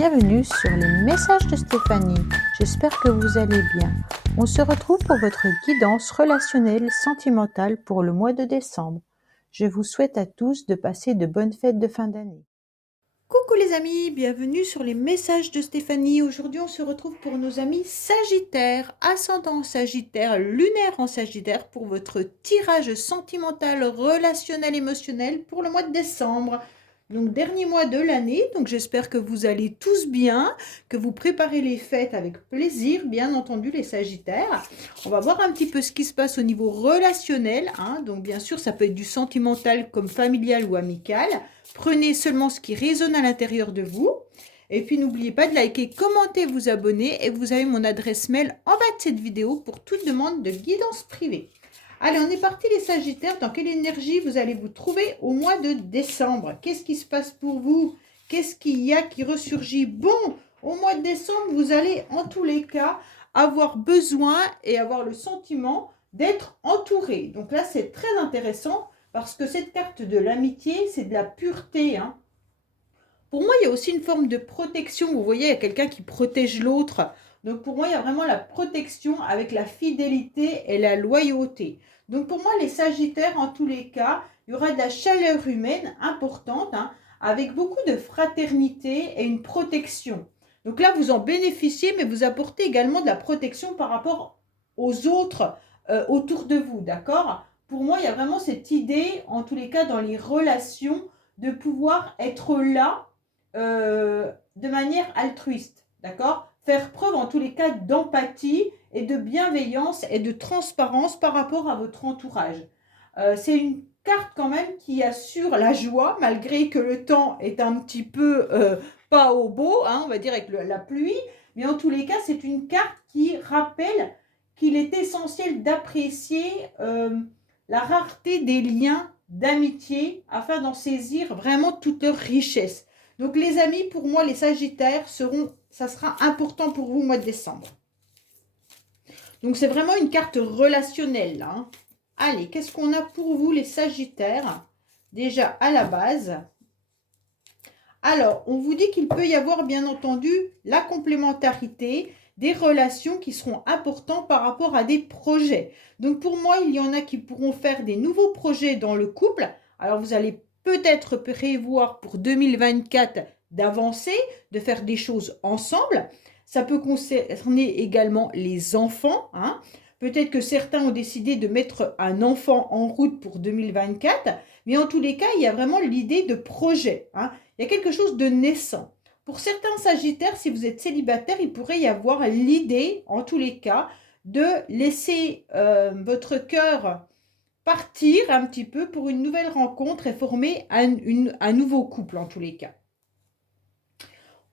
bienvenue sur les messages de Stéphanie. J'espère que vous allez bien. On se retrouve pour votre guidance relationnelle sentimentale pour le mois de décembre. Je vous souhaite à tous de passer de bonnes fêtes de fin d'année. Coucou les amis, bienvenue sur les messages de Stéphanie. Aujourd'hui, on se retrouve pour nos amis Sagittaires, ascendant en Sagittaire, lunaire en Sagittaire pour votre tirage sentimental, relationnel, émotionnel pour le mois de décembre. Donc, dernier mois de l'année, donc j'espère que vous allez tous bien, que vous préparez les fêtes avec plaisir, bien entendu les Sagittaires. On va voir un petit peu ce qui se passe au niveau relationnel, hein. Donc bien sûr, ça peut être du sentimental comme familial ou amical. Prenez seulement ce qui résonne à l'intérieur de vous. Et puis, n'oubliez pas de liker, commenter, vous abonner. Et vous avez mon adresse mail en bas de cette vidéo pour toute demande de guidance privée. Allez, on est parti les Sagittaires. Dans quelle énergie vous allez vous trouver au mois de décembre? Qu'est-ce qui se passe pour vous? Qu'est-ce qu'il y a qui ressurgit? Bon, au mois de décembre, vous allez en tous les cas avoir besoin et avoir le sentiment d'être entouré. Donc là, c'est très intéressant. Parce que cette carte de l'amitié, c'est de la pureté. Hein. Pour moi, il y a aussi une forme de protection. Vous voyez, il y a quelqu'un qui protège l'autre. Donc pour moi, il y a vraiment la protection avec la fidélité et la loyauté. Donc pour moi, les Sagittaires, en tous les cas, il y aura de la chaleur humaine importante, hein, avec beaucoup de fraternité et une protection. Donc là, vous en bénéficiez, mais vous apportez également de la protection par rapport aux autres autour de vous, d'accord ? Pour moi, il y a vraiment cette idée, en tous les cas dans les relations, de pouvoir être là de manière altruiste, d'accord? Faire preuve en tous les cas d'empathie et de bienveillance et de transparence par rapport à votre entourage. C'est une carte quand même qui assure la joie, malgré que le temps est un petit peu pas au beau, hein, on va dire avec la pluie, mais en tous les cas, c'est une carte qui rappelle qu'il est essentiel d'apprécier la rareté des liens d'amitié afin d'en saisir vraiment toute leur richesse. Donc les amis, pour moi, les Sagittaires, ça sera important pour vous au mois de décembre. Donc c'est vraiment une carte relationnelle. Hein. Allez, qu'est-ce qu'on a pour vous les Sagittaires? Déjà à la base. Alors, on vous dit qu'il peut y avoir bien entendu la complémentarité des relations qui seront importantes par rapport à des projets. Donc pour moi, il y en a qui pourront faire des nouveaux projets dans le couple. Alors vous allez peut-être prévoir pour 2024 d'avancer, de faire des choses ensemble. Ça peut concerner également les enfants. Hein. Peut-être que certains ont décidé de mettre un enfant en route pour 2024. Mais en tous les cas, il y a vraiment l'idée de projet. Hein. Il y a quelque chose de naissant. Pour certains Sagittaires, si vous êtes célibataire, il pourrait y avoir l'idée, en tous les cas, de laisser votre cœur partir un petit peu pour une nouvelle rencontre et former un nouveau couple, en tous les cas.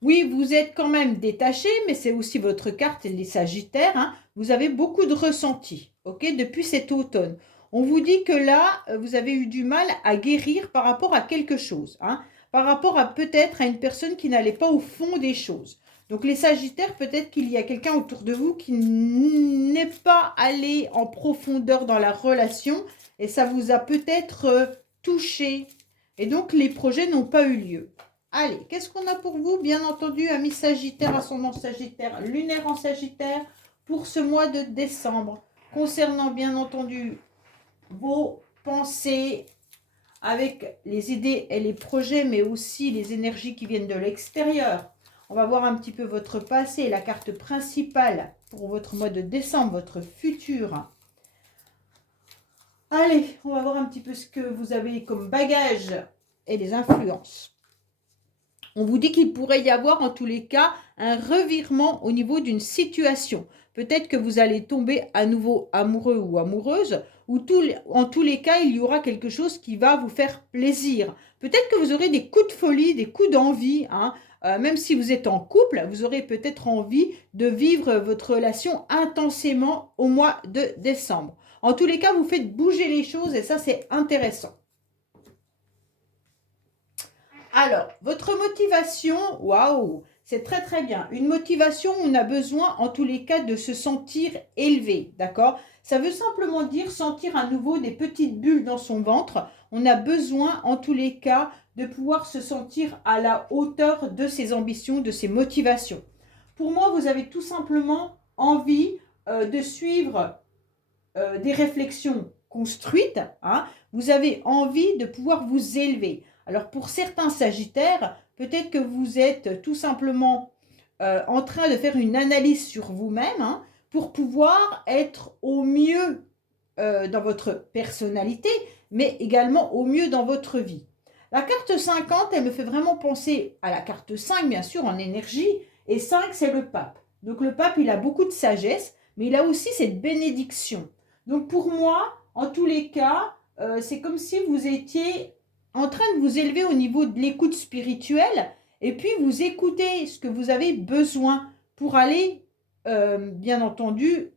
Oui, vous êtes quand même détaché, mais c'est aussi votre carte, les Sagittaires. Hein, vous avez beaucoup de ressentis, ok, depuis cet automne. On vous dit que là, vous avez eu du mal à guérir par rapport à quelque chose. Hein, par rapport à peut-être à une personne qui n'allait pas au fond des choses. Donc les Sagittaires, peut-être qu'il y a quelqu'un autour de vous qui n'est pas allé en profondeur dans la relation et ça vous a peut-être touché. Et donc les projets n'ont pas eu lieu. Allez, qu'est-ce qu'on a pour vous? Bien entendu, amis Sagittaire, ascendant Sagittaire, lunaire en Sagittaire, pour ce mois de décembre. Concernant bien entendu vos pensées, avec les idées et les projets, mais aussi les énergies qui viennent de l'extérieur. On va voir un petit peu votre passé, la carte principale pour votre mois de décembre, votre futur. Allez, on va voir un petit peu ce que vous avez comme bagage et les influences. On vous dit qu'il pourrait y avoir en tous les cas un revirement au niveau d'une situation. Peut-être que vous allez tomber à nouveau amoureux ou amoureuse, ou en tous les cas, il y aura quelque chose qui va vous faire plaisir. Peut-être que vous aurez des coups de folie, des coups d'envie. Hein. Même si vous êtes en couple, vous aurez peut-être envie de vivre votre relation intensément au mois de décembre. En tous les cas, vous faites bouger les choses et ça, c'est intéressant. Alors, votre motivation, waouh, c'est très très bien. Une motivation où on a besoin en tous les cas de se sentir élevé, d'accord? Ça veut simplement dire sentir à nouveau des petites bulles dans son ventre. On a besoin en tous les cas de pouvoir se sentir à la hauteur de ses ambitions, de ses motivations. Pour moi, vous avez tout simplement envie de suivre des réflexions construites, hein. Vous avez envie de pouvoir vous élever. Alors pour certains Sagittaires, peut-être que vous êtes tout simplement en train de faire une analyse sur vous-même, hein, pour pouvoir être au mieux dans votre personnalité, mais également au mieux dans votre vie. La carte 50, elle me fait vraiment penser à la carte 5, bien sûr, en énergie, et 5, c'est le pape. Donc le pape, il a beaucoup de sagesse, mais il a aussi cette bénédiction. Donc pour moi, en tous les cas, c'est comme si vous étiez en train de vous élever au niveau de l'écoute spirituelle, et puis vous écoutez ce que vous avez besoin pour aller, bien entendu,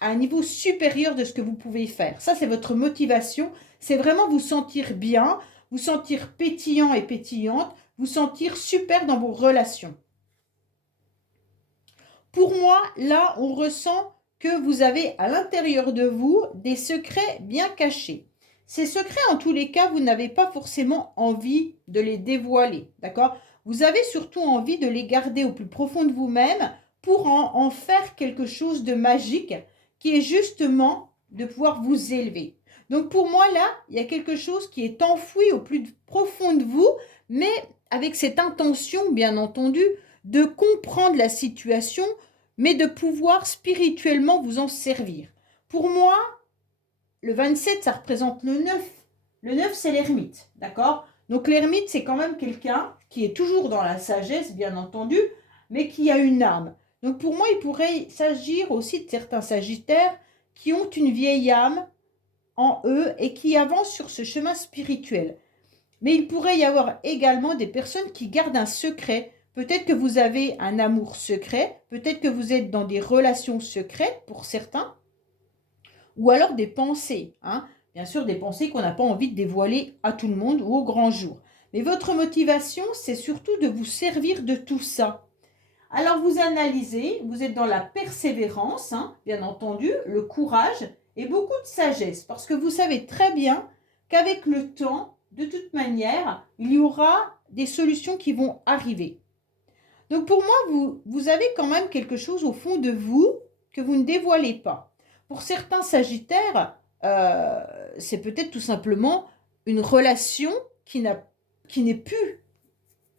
à un niveau supérieur de ce que vous pouvez faire. Ça, c'est votre motivation. C'est vraiment vous sentir bien, vous sentir pétillant et pétillante, vous sentir super dans vos relations. Pour moi, là, on ressent que vous avez à l'intérieur de vous des secrets bien cachés. Ces secrets, en tous les cas, vous n'avez pas forcément envie de les dévoiler, d'accord? Vous avez surtout envie de les garder au plus profond de vous-même pour en faire quelque chose de magique qui est justement de pouvoir vous élever. Donc pour moi, là, il y a quelque chose qui est enfoui au plus profond de vous, mais avec cette intention, bien entendu, de comprendre la situation, mais de pouvoir spirituellement vous en servir. Pour moi, le 27, ça représente le 9. Le 9, c'est l'ermite, d'accord? Donc l'ermite, c'est quand même quelqu'un qui est toujours dans la sagesse, bien entendu, mais qui a une âme. Donc pour moi, il pourrait s'agir aussi de certains sagittaires qui ont une vieille âme en eux et qui avancent sur ce chemin spirituel. Mais il pourrait y avoir également des personnes qui gardent un secret. Peut-être que vous avez un amour secret, peut-être que vous êtes dans des relations secrètes pour certains, ou alors des pensées, hein. Bien sûr, des pensées qu'on n'a pas envie de dévoiler à tout le monde ou au grand jour. Mais votre motivation, c'est surtout de vous servir de tout ça. Alors vous analysez, vous êtes dans la persévérance, hein, bien entendu, le courage et beaucoup de sagesse, parce que vous savez très bien qu'avec le temps, de toute manière, il y aura des solutions qui vont arriver. Donc pour moi, vous avez quand même quelque chose au fond de vous que vous ne dévoilez pas. Pour certains Sagittaires, c'est peut-être tout simplement une relation qui n'est plus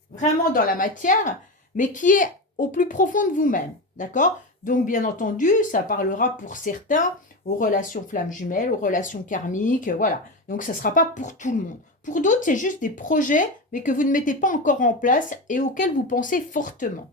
vraiment dans la matière, mais qui est au plus profond de vous-même, d'accord? Donc bien entendu, ça parlera pour certains aux relations flammes jumelles, aux relations karmiques, voilà. Donc ça ne sera pas pour tout le monde. Pour d'autres, c'est juste des projets, mais que vous ne mettez pas encore en place et auxquels vous pensez fortement.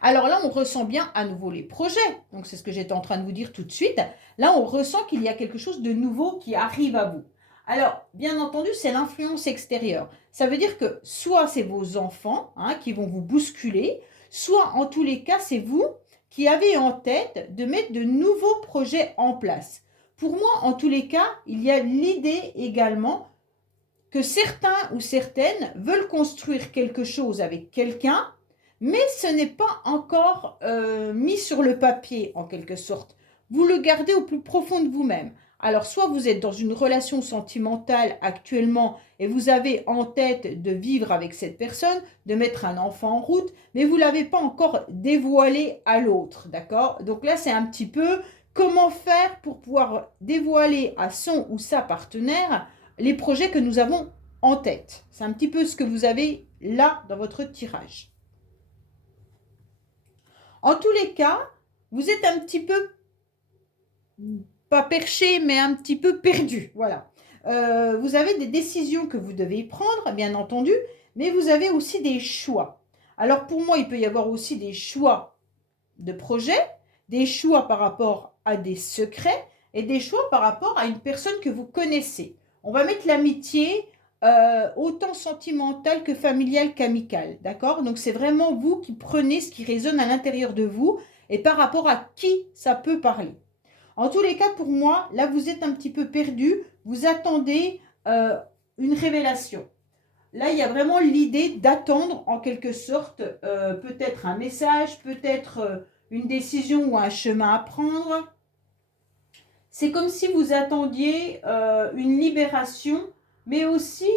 Alors là, on ressent bien à nouveau les projets. Donc c'est ce que j'étais en train de vous dire tout de suite. Là, on ressent qu'il y a quelque chose de nouveau qui arrive à vous. Alors, bien entendu, c'est l'influence extérieure. Ça veut dire que soit c'est vos enfants, hein, qui vont vous bousculer, soit en tous les cas, c'est vous qui avez en tête de mettre de nouveaux projets en place. Pour moi, en tous les cas, il y a l'idée également que certains ou certaines veulent construire quelque chose avec quelqu'un, mais ce n'est pas encore mis sur le papier en quelque sorte. Vous le gardez au plus profond de vous-même. Alors, soit vous êtes dans une relation sentimentale actuellement et vous avez en tête de vivre avec cette personne, de mettre un enfant en route, mais vous ne l'avez pas encore dévoilé à l'autre, d'accord? Donc là, c'est un petit peu comment faire pour pouvoir dévoiler à son ou sa partenaire les projets que nous avons en tête. C'est un petit peu ce que vous avez là dans votre tirage. En tous les cas, vous êtes un petit peu, pas perché, mais un petit peu perdu. Voilà. Vous avez des décisions que vous devez prendre, bien entendu, mais vous avez aussi des choix. Alors pour moi, il peut y avoir aussi des choix de projet, des choix par rapport à des secrets et des choix par rapport à une personne que vous connaissez. On va mettre l'amitié autant sentimentale que familiale qu'amicale, d'accord? Donc c'est vraiment vous qui prenez ce qui résonne à l'intérieur de vous et par rapport à qui ça peut parler. En tous les cas, pour moi, là vous êtes un petit peu perdu, vous attendez une révélation. Là, il y a vraiment l'idée d'attendre en quelque sorte peut-être un message, peut-être une décision ou un chemin à prendre. C'est comme si vous attendiez une libération mais aussi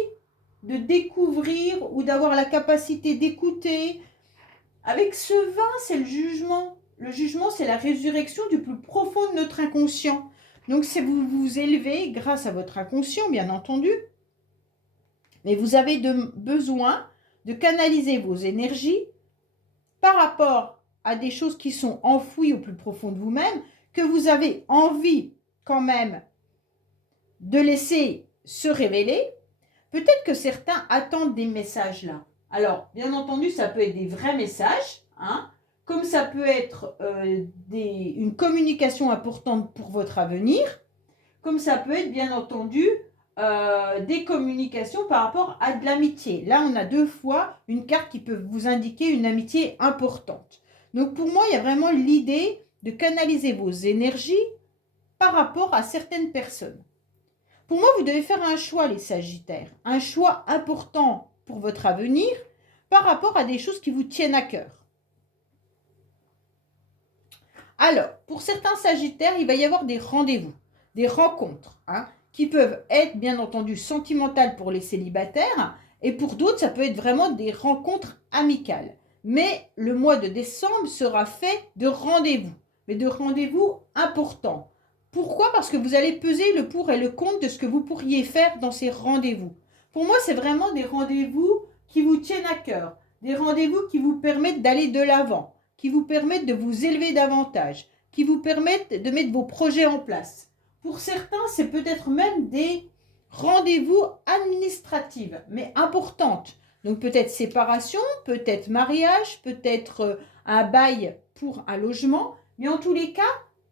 de découvrir ou d'avoir la capacité d'écouter. Avec ce 20, c'est le jugement. Le jugement, c'est la résurrection du plus profond de notre inconscient. Donc, c'est vous vous élevez grâce à votre inconscient, bien entendu, mais vous avez besoin de canaliser vos énergies par rapport à des choses qui sont enfouies au plus profond de vous-même, que vous avez envie quand même de laisser se révéler. Peut-être que certains attendent des messages là. Alors, bien entendu, ça peut être des vrais messages, hein, comme ça peut être une communication importante pour votre avenir, comme ça peut être, bien entendu, des communications par rapport à de l'amitié. Là, on a 2 fois une carte qui peut vous indiquer une amitié importante. Donc, pour moi, il y a vraiment l'idée de canaliser vos énergies par rapport à certaines personnes. Pour moi, vous devez faire un choix, les Sagittaires, un choix important pour votre avenir par rapport à des choses qui vous tiennent à cœur. Alors, pour certains Sagittaires, il va y avoir des rendez-vous, des rencontres, hein, qui peuvent être bien entendu sentimentales pour les célibataires, et pour d'autres, ça peut être vraiment des rencontres amicales. Mais le mois de décembre sera fait de rendez-vous, mais de rendez-vous importants. Pourquoi? Parce que vous allez peser le pour et le contre de ce que vous pourriez faire dans ces rendez-vous. Pour moi, c'est vraiment des rendez-vous qui vous tiennent à cœur, des rendez-vous qui vous permettent d'aller de l'avant, qui vous permettent de vous élever davantage, qui vous permettent de mettre vos projets en place. Pour certains, c'est peut-être même des rendez-vous administratifs, mais importantes. Donc peut-être séparation, peut-être mariage, peut-être un bail pour un logement, mais en tous les cas,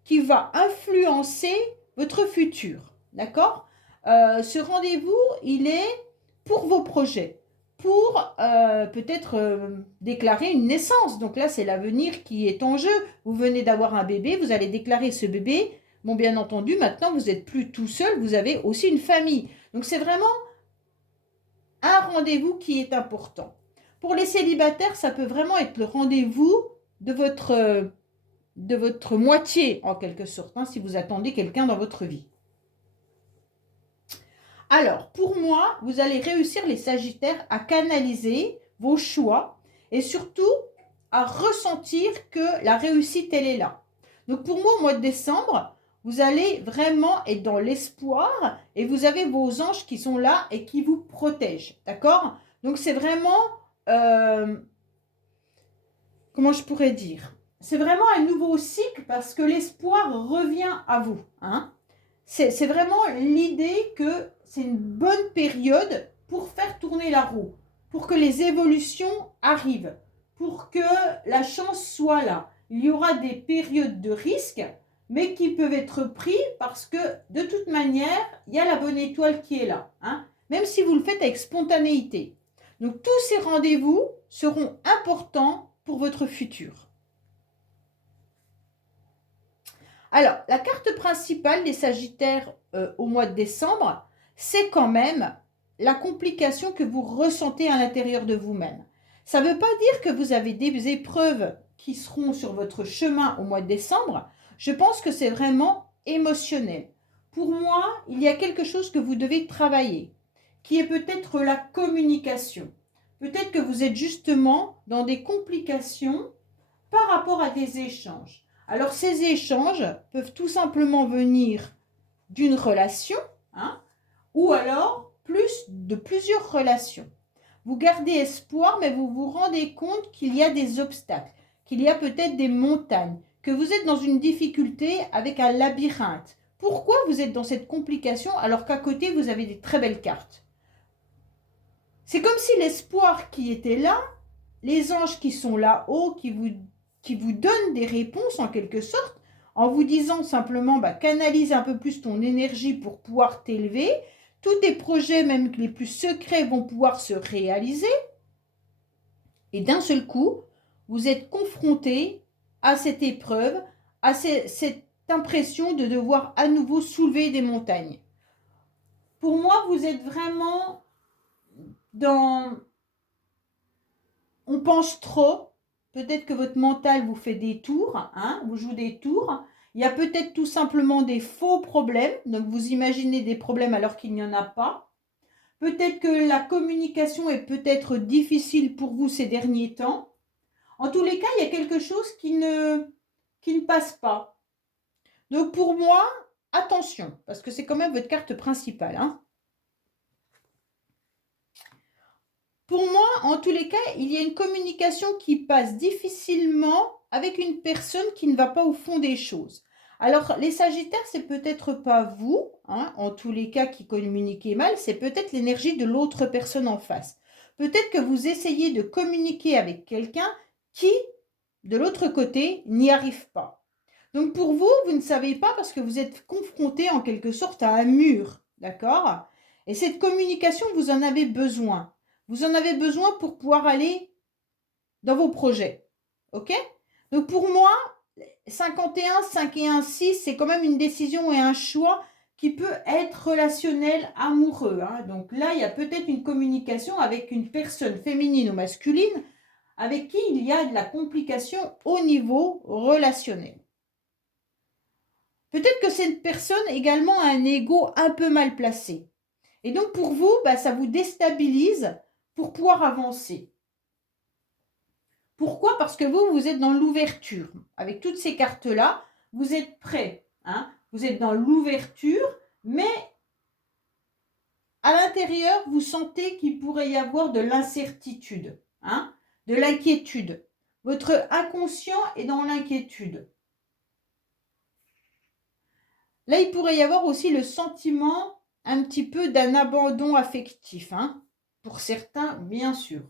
qui va influencer votre futur. D'accord? Ce rendez-vous, il est pour vos projets, pour peut-être déclarer une naissance. Donc là, c'est l'avenir qui est en jeu. Vous venez d'avoir un bébé, vous allez déclarer ce bébé. Bon, bien entendu, maintenant, vous n'êtes plus tout seul, vous avez aussi une famille. Donc c'est vraiment un rendez-vous qui est important. Pour les célibataires, ça peut vraiment être le rendez-vous de votre moitié, en quelque sorte, hein, si vous attendez quelqu'un dans votre vie. Alors, pour moi, vous allez réussir, les Sagittaires, à canaliser vos choix et surtout à ressentir que la réussite, elle est là. Donc, pour moi, au mois de décembre, vous allez vraiment être dans l'espoir et vous avez vos anges qui sont là et qui vous protègent. D'accord? Donc, c'est vraiment... comment je pourrais dire? C'est vraiment un nouveau cycle parce que l'espoir revient à vous. Hein? C'est vraiment l'idée que c'est une bonne période pour faire tourner la roue, pour que les évolutions arrivent, pour que la chance soit là. Il y aura des périodes de risque, mais qui peuvent être pris parce que de toute manière, il y a la bonne étoile qui est là, hein, même si vous le faites avec spontanéité. Donc tous ces rendez-vous seront importants pour votre futur. Alors, la carte principale des Sagittaires au mois de décembre, c'est quand même la complication que vous ressentez à l'intérieur de vous-même. Ça ne veut pas dire que vous avez des épreuves qui seront sur votre chemin au mois de décembre. Je pense que c'est vraiment émotionnel. Pour moi, il y a quelque chose que vous devez travailler, qui est peut-être la communication. Peut-être que vous êtes justement dans des complications par rapport à des échanges. Alors, ces échanges peuvent tout simplement venir d'une relation, hein, ou alors de plusieurs relations. Vous gardez espoir, mais vous vous rendez compte qu'il y a des obstacles, qu'il y a peut-être des montagnes, que vous êtes dans une difficulté avec un labyrinthe. Pourquoi vous êtes dans cette complication alors qu'à côté, vous avez des très belles cartes? C'est comme si l'espoir qui était là, les anges qui sont là-haut, qui vous donnent des réponses en quelque sorte, en vous disant simplement canalise un peu plus ton énergie pour pouvoir t'élever, tous tes projets, même les plus secrets, vont pouvoir se réaliser. Et d'un seul coup, vous êtes confronté à cette épreuve, à cette impression de devoir à nouveau soulever des montagnes. Pour moi, vous êtes vraiment dans... On pense trop. Peut-être que votre mental vous fait des tours, hein, vous joue des tours. Il y a peut-être tout simplement des faux problèmes. Donc, vous imaginez des problèmes alors qu'il n'y en a pas. Peut-être que la communication est peut-être difficile pour vous ces derniers temps. En tous les cas, il y a quelque chose qui ne passe pas. Donc pour moi, attention, parce que c'est quand même votre carte principale, hein. Pour moi, en tous les cas, il y a une communication qui passe difficilement avec une personne qui ne va pas au fond des choses. Alors, les Sagittaires, c'est peut-être pas vous, hein, en tous les cas, qui communiquez mal, c'est peut-être l'énergie de l'autre personne en face. Peut-être que vous essayez de communiquer avec quelqu'un qui, de l'autre côté, n'y arrive pas. Donc pour vous, vous ne savez pas parce que vous êtes confronté en quelque sorte à un mur, d'accord? Et cette communication, vous en avez besoin. Vous en avez besoin pour pouvoir aller dans vos projets, ok? Donc pour moi, 51, 5 et 1, 6, c'est quand même une décision et un choix qui peut être relationnel, amoureux, hein. Donc là, il y a peut-être une communication avec une personne féminine ou masculine avec qui il y a de la complication au niveau relationnel. Peut-être que cette personne également a un ego un peu mal placé. Et donc pour vous, ça vous déstabilise pour pouvoir avancer. Pourquoi? Parce que vous êtes dans l'ouverture. Avec toutes ces cartes-là, vous êtes prêt, hein? Vous êtes dans l'ouverture, mais à l'intérieur, vous sentez qu'il pourrait y avoir de l'incertitude, hein? De l'inquiétude. Votre inconscient est dans l'inquiétude. Là, il pourrait y avoir aussi le sentiment un petit peu d'un abandon affectif, hein, pour certains, bien sûr.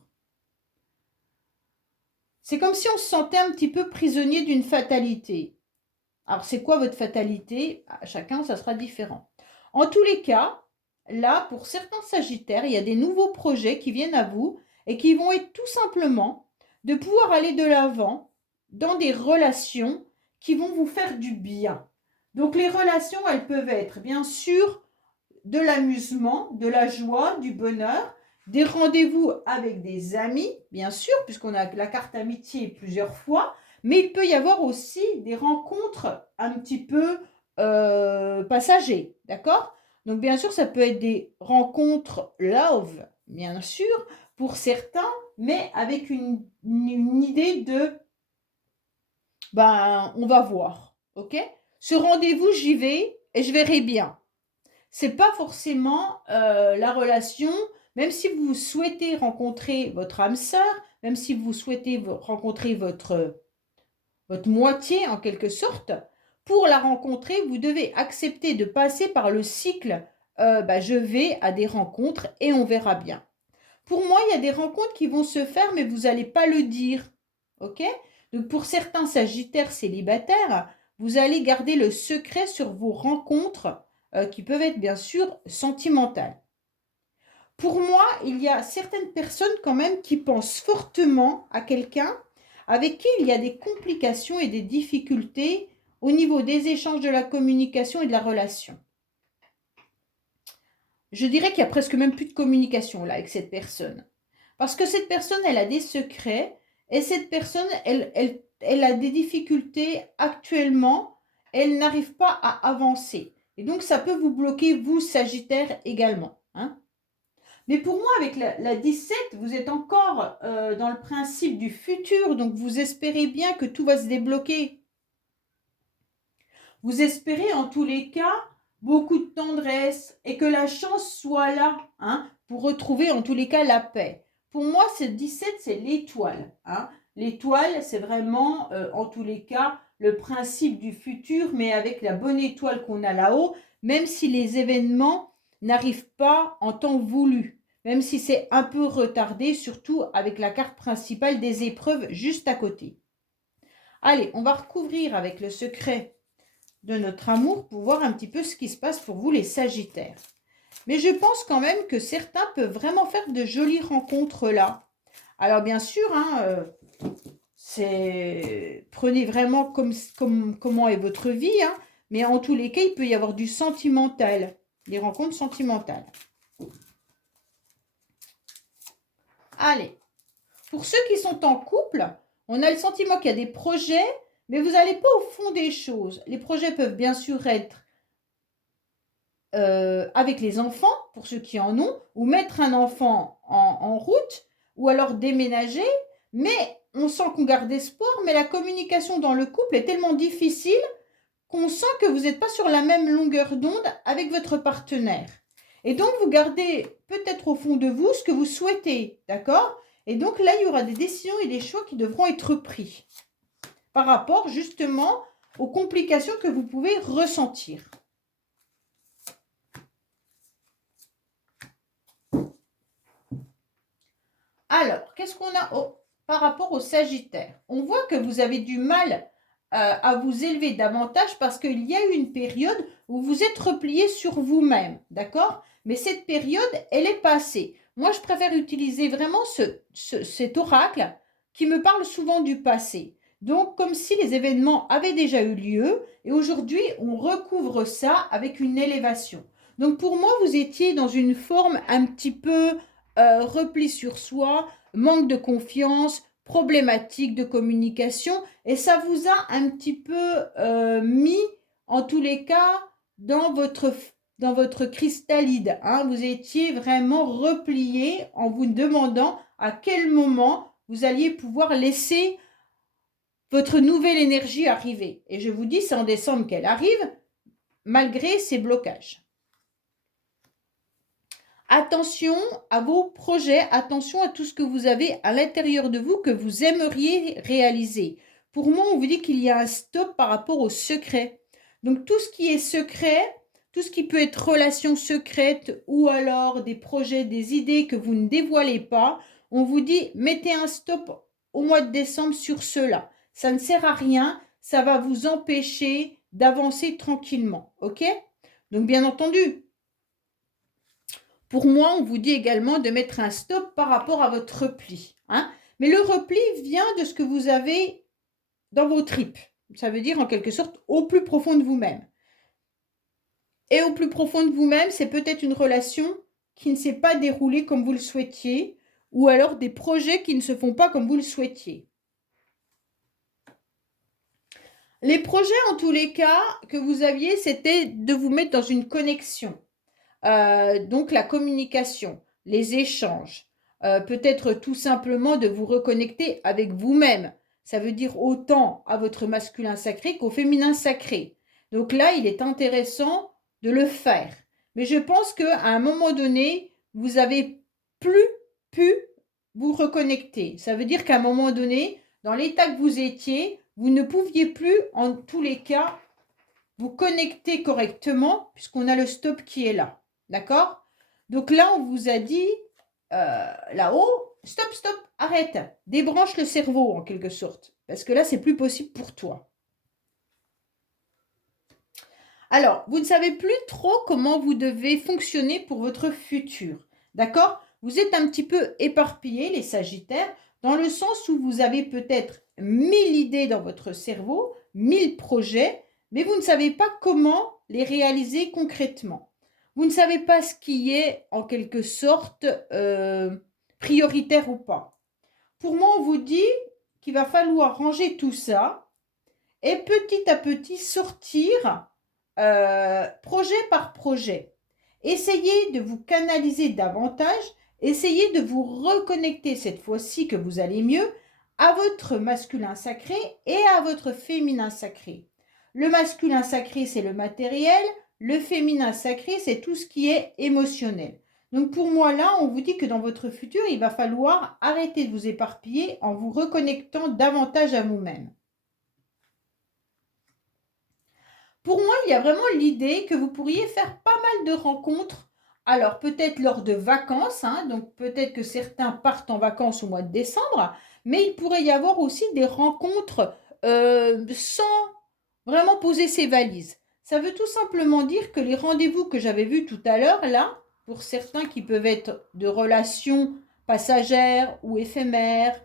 C'est comme si on se sentait un petit peu prisonnier d'une fatalité. Alors, c'est quoi votre fatalité? À chacun, ça sera différent. En tous les cas, là, pour certains Sagittaires, il y a des nouveaux projets qui viennent à vous et qui vont être tout simplement de pouvoir aller de l'avant dans des relations qui vont vous faire du bien. Donc, les relations, elles peuvent être, bien sûr, de l'amusement, de la joie, du bonheur, des rendez-vous avec des amis, bien sûr, puisqu'on a la carte amitié plusieurs fois, mais il peut y avoir aussi des rencontres un petit peu passagers, d'accord? Donc bien sûr, ça peut être des rencontres love, bien sûr, pour certains, mais avec une idée de, on va voir, ok? Ce rendez-vous, j'y vais et je verrai bien. C'est pas forcément la relation, même si vous souhaitez rencontrer votre âme sœur, même si vous souhaitez rencontrer votre moitié en quelque sorte, pour la rencontrer, vous devez accepter de passer par le cycle je vais à des rencontres et on verra bien. Pour moi, il y a des rencontres qui vont se faire, mais vous n'allez pas le dire. Ok? Donc pour certains Sagittaires célibataires, vous allez garder le secret sur vos rencontres qui peuvent être bien sûr sentimentales. Pour moi, il y a certaines personnes quand même qui pensent fortement à quelqu'un avec qui il y a des complications et des difficultés au niveau des échanges, de la communication et de la relation. Je dirais qu'il y a presque même plus de communication là avec cette personne. Parce que cette personne, elle a des secrets et cette personne, elle a des difficultés actuellement, elle n'arrive pas à avancer. Et donc, ça peut vous bloquer, vous, Sagittaire, également, hein. Mais pour moi, avec la 17, vous êtes encore dans le principe du futur, donc vous espérez bien que tout va se débloquer. Vous espérez en tous les cas beaucoup de tendresse et que la chance soit là, hein, pour retrouver en tous les cas la paix. Pour moi, ce 17, c'est l'étoile, hein. L'étoile, c'est vraiment, en tous les cas, le principe du futur, mais avec la bonne étoile qu'on a là-haut, même si les événements n'arrivent pas en temps voulu, même si c'est un peu retardé, surtout avec la carte principale des épreuves juste à côté. Allez, on va recouvrir avec le secret de notre amour pour voir un petit peu ce qui se passe pour vous les Sagittaires. Mais je pense quand même que certains peuvent vraiment faire de jolies rencontres là. Alors bien sûr, hein, prenez vraiment comment est votre vie, hein, mais en tous les cas, il peut y avoir du sentimental, des rencontres sentimentales. Allez, pour ceux qui sont en couple, on a le sentiment qu'il y a des projets, mais vous n'allez pas au fond des choses. Les projets peuvent bien sûr être avec les enfants, pour ceux qui en ont, ou mettre un enfant en route, ou alors déménager, mais on sent qu'on garde espoir, mais la communication dans le couple est tellement difficile qu'on sent que vous n'êtes pas sur la même longueur d'onde avec votre partenaire. Et donc, vous gardez peut-être au fond de vous ce que vous souhaitez, d'accord? Et donc là, il y aura des décisions et des choix qui devront être pris par rapport justement aux complications que vous pouvez ressentir. Alors, qu'est-ce qu'on a par rapport au Sagittaire? On voit que vous avez du mal à vous élever davantage parce qu'il y a eu une période où vous êtes replié sur vous-même, d'accord? Mais cette période, elle est passée. Moi, je préfère utiliser vraiment cet oracle qui me parle souvent du passé. Donc, comme si les événements avaient déjà eu lieu et aujourd'hui, on recouvre ça avec une élévation. Donc, pour moi, vous étiez dans une forme un petit peu repli sur soi, manque de confiance, problématique de communication, et ça vous a un petit peu mis, en tous les cas, dans votre cristalide. Hein. Vous étiez vraiment replié en vous demandant à quel moment vous alliez pouvoir laisser votre nouvelle énergie arriver. Et je vous dis, c'est en décembre qu'elle arrive, malgré ces blocages. Attention à vos projets, attention à tout ce que vous avez à l'intérieur de vous que vous aimeriez réaliser. Pour moi, on vous dit qu'il y a un stop par rapport au secret. Donc tout ce qui est secret, tout ce qui peut être relation secrète ou alors des projets, des idées que vous ne dévoilez pas, on vous dit mettez un stop au mois de décembre sur cela. Ça ne sert à rien, ça va vous empêcher d'avancer tranquillement. Ok? Donc bien entendu, pour moi, on vous dit également de mettre un stop par rapport à votre repli. Hein. Mais le repli vient de ce que vous avez dans vos tripes. Ça veut dire en quelque sorte au plus profond de vous-même. Et au plus profond de vous-même, c'est peut-être une relation qui ne s'est pas déroulée comme vous le souhaitiez, ou alors des projets qui ne se font pas comme vous le souhaitiez. Les projets, en tous les cas, que vous aviez, c'était de vous mettre dans une connexion. Donc la communication, les échanges, peut-être tout simplement de vous reconnecter avec vous-même. Ça veut dire autant à votre masculin sacré qu'au féminin sacré. Donc là, il est intéressant de le faire. Mais je pense qu'à un moment donné, vous avez plus pu vous reconnecter. Ça veut dire qu'à un moment donné, dans l'état que vous étiez, vous ne pouviez plus, en tous les cas, vous connecter correctement puisqu'on a le stop qui est là. D'accord? Donc là, on vous a dit, là-haut, stop, stop, arrête. Débranche le cerveau, en quelque sorte. Parce que là, c'est plus possible pour toi. Alors, vous ne savez plus trop comment vous devez fonctionner pour votre futur. D'accord? Vous êtes un petit peu éparpillés, les Sagittaires, dans le sens où vous avez peut-être 1000 idées dans votre cerveau, 1000 projets, mais vous ne savez pas comment les réaliser concrètement. Vous ne savez pas ce qui est en quelque sorte prioritaire ou pas. Pour moi, on vous dit qu'il va falloir ranger tout ça et petit à petit sortir projet par projet. Essayez de vous canaliser davantage, essayez de vous reconnecter cette fois-ci que vous allez mieux à votre masculin sacré et à votre féminin sacré. Le masculin sacré, c'est le matériel, le féminin sacré, c'est tout ce qui est émotionnel. Donc pour moi, là, on vous dit que dans votre futur, il va falloir arrêter de vous éparpiller en vous reconnectant davantage à vous-même. Pour moi, il y a vraiment l'idée que vous pourriez faire pas mal de rencontres. Alors, peut-être lors de vacances, hein, donc peut-être que certains partent en vacances au mois de décembre, mais il pourrait y avoir aussi des rencontres sans vraiment poser ses valises. Ça veut tout simplement dire que les rendez-vous que j'avais vus tout à l'heure, là, pour certains qui peuvent être de relations passagères ou éphémères,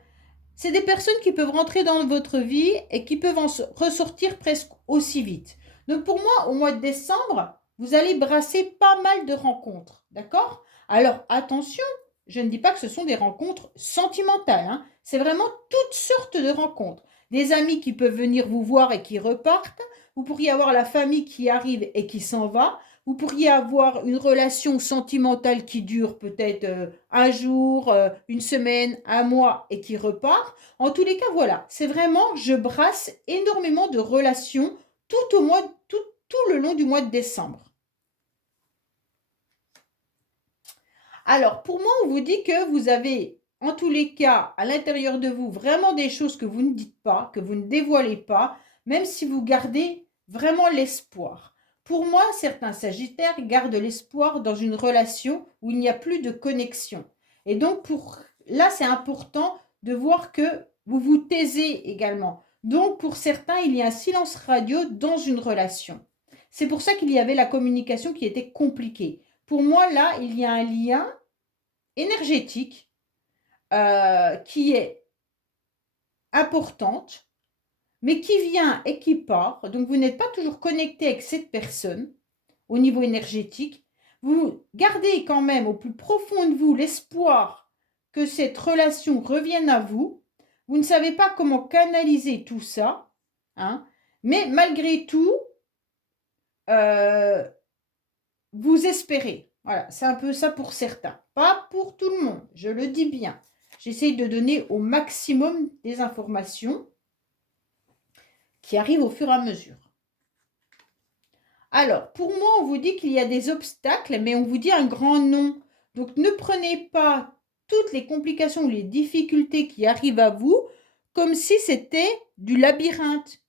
c'est des personnes qui peuvent rentrer dans votre vie et qui peuvent en ressortir presque aussi vite. Donc pour moi, au mois de décembre, vous allez brasser pas mal de rencontres, d'accord? Alors attention, je ne dis pas que ce sont des rencontres sentimentales, hein. C'est vraiment toutes sortes de rencontres. Des amis qui peuvent venir vous voir et qui repartent. Vous pourriez avoir la famille qui arrive et qui s'en va. Vous pourriez avoir une relation sentimentale qui dure peut-être un jour, une semaine, un mois et qui repart. En tous les cas, voilà, c'est vraiment, je brasse énormément de relations tout le long du mois de décembre. Alors, pour moi, on vous dit que vous avez, en tous les cas, à l'intérieur de vous, vraiment des choses que vous ne dites pas, que vous ne dévoilez pas, même si vous gardez vraiment l'espoir. Pour moi, certains Sagittaires gardent l'espoir dans une relation où il n'y a plus de connexion. Et donc, là, c'est important de voir que vous vous taisez également. Donc, pour certains, il y a un silence radio dans une relation. C'est pour ça qu'il y avait la communication qui était compliquée. Pour moi, là, il y a un lien énergétique qui est importante, mais qui vient et qui part. Donc, vous n'êtes pas toujours connecté avec cette personne au niveau énergétique. Vous gardez quand même au plus profond de vous l'espoir que cette relation revienne à vous. Vous ne savez pas comment canaliser tout ça, hein, mais malgré tout, vous espérez. Voilà, c'est un peu ça pour certains. Pas pour tout le monde, je le dis bien. J'essaye de donner au maximum des informations qui arrivent au fur et à mesure. Alors, pour moi, on vous dit qu'il y a des obstacles, mais on vous dit un grand non. Donc, ne prenez pas toutes les complications ou les difficultés qui arrivent à vous comme si c'était du labyrinthe.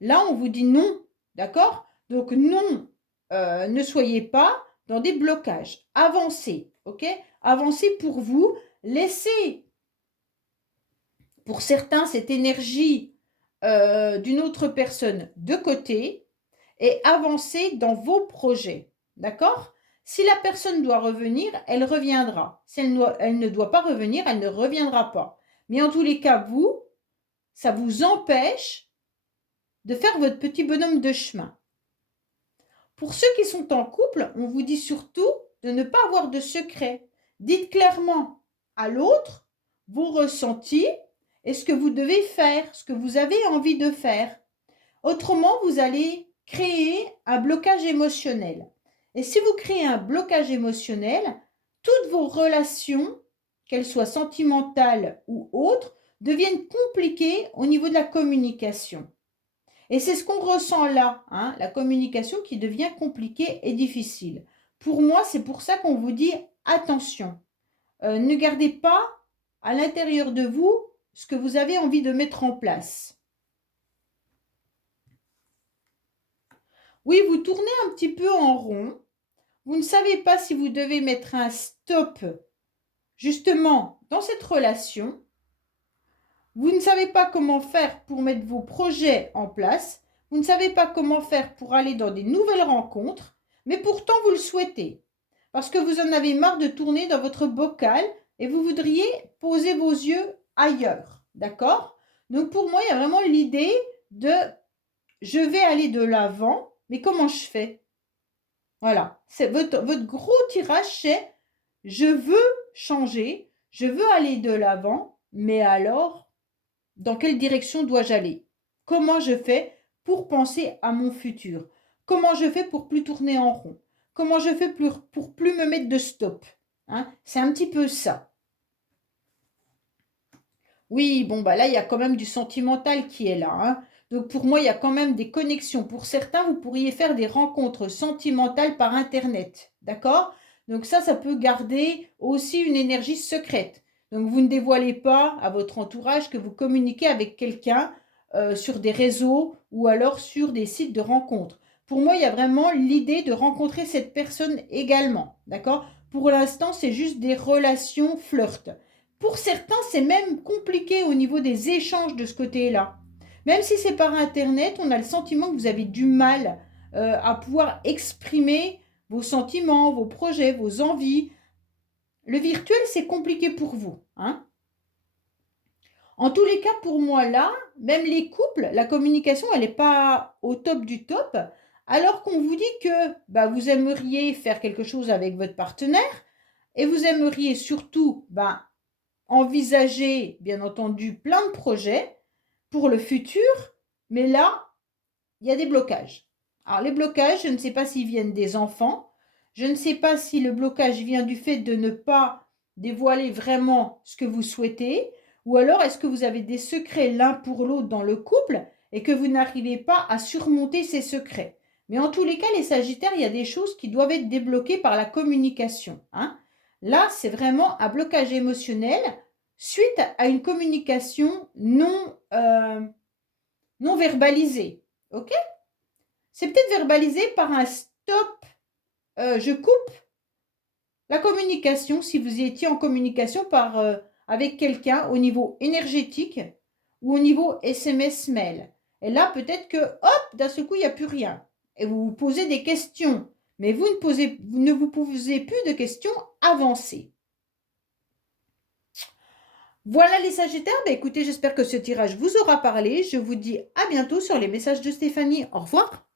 Là, on vous dit non, d'accord? Donc, non, ne soyez pas dans des blocages. Avancez, ok? Avancez pour vous. Laissez, pour certains, cette énergie d'une autre personne de côté et avancez dans vos projets, d'accord? Si la personne doit revenir, elle reviendra. Si elle ne doit pas revenir, elle ne reviendra pas. Mais en tous les cas, vous, ça vous empêche de faire votre petit bonhomme de chemin. Pour ceux qui sont en couple, on vous dit surtout de ne pas avoir de secret. Dites clairement à l'autre vos ressentis et ce que vous devez faire, ce que vous avez envie de faire. Autrement, vous allez créer un blocage émotionnel. Et si vous créez un blocage émotionnel, toutes vos relations, qu'elles soient sentimentales ou autres, deviennent compliquées au niveau de la communication. Et c'est ce qu'on ressent là, hein, la communication qui devient compliquée et difficile. Pour moi, c'est pour ça qu'on vous dit attention. Ne gardez pas à l'intérieur de vous ce que vous avez envie de mettre en place. Oui, vous tournez un petit peu en rond. Vous ne savez pas si vous devez mettre un stop justement dans cette relation. Vous ne savez pas comment faire pour mettre vos projets en place. Vous ne savez pas comment faire pour aller dans des nouvelles rencontres. Mais pourtant, vous le souhaitez. Parce que vous en avez marre de tourner dans votre bocal et vous voudriez poser vos yeux ailleurs. D'accord? Donc pour moi, il y a vraiment l'idée de je vais aller de l'avant, mais comment je fais? Voilà. C'est votre gros tirage, c'est je veux changer, je veux aller de l'avant, mais alors dans quelle direction dois-je aller? Comment je fais pour penser à mon futur? Comment je fais pour plus tourner en rond? Comment je fais pour plus me mettre de stop? Hein, c'est un petit peu ça. Oui, bon, bah là, il y a quand même du sentimental qui est là. Hein. Donc pour moi, il y a quand même des connexions. Pour certains, vous pourriez faire des rencontres sentimentales par Internet. D'accord? Donc ça peut garder aussi une énergie secrète. Donc vous ne dévoilez pas à votre entourage que vous communiquez avec quelqu'un sur des réseaux ou alors sur des sites de rencontres. Pour moi, il y a vraiment l'idée de rencontrer cette personne également. D'accord? Pour l'instant, c'est juste des relations flirt. Pour certains, c'est même compliqué au niveau des échanges de ce côté-là. Même si c'est par Internet, on a le sentiment que vous avez du mal à pouvoir exprimer vos sentiments, vos projets, vos envies. Le virtuel, c'est compliqué pour vous. Hein. En tous les cas, pour moi, là, même les couples, la communication, elle n'est pas au top du top, alors qu'on vous dit que bah, vous aimeriez faire quelque chose avec votre partenaire et vous aimeriez surtout envisager, bien entendu, plein de projets pour le futur, mais là, il y a des blocages. Alors, les blocages, je ne sais pas s'ils viennent des enfants. Je ne sais pas si le blocage vient du fait de ne pas dévoiler vraiment ce que vous souhaitez, ou alors est-ce que vous avez des secrets l'un pour l'autre dans le couple et que vous n'arrivez pas à surmonter ces secrets. Mais en tous les cas, les Sagittaires, il y a des choses qui doivent être débloquées par la communication, hein. Là, c'est vraiment un blocage émotionnel suite à une communication non verbalisée. OK? C'est peut-être verbalisé par un stop, je coupe la communication, si vous étiez en communication avec quelqu'un au niveau énergétique ou au niveau SMS mail. Et là, peut-être que, hop, d'un seul coup, il n'y a plus rien. Et vous vous posez des questions, mais vous ne vous posez plus de questions avancées. Voilà les Sagittaires. Ben, écoutez, j'espère que ce tirage vous aura parlé. Je vous dis à bientôt sur les messages de Stéphanie. Au revoir.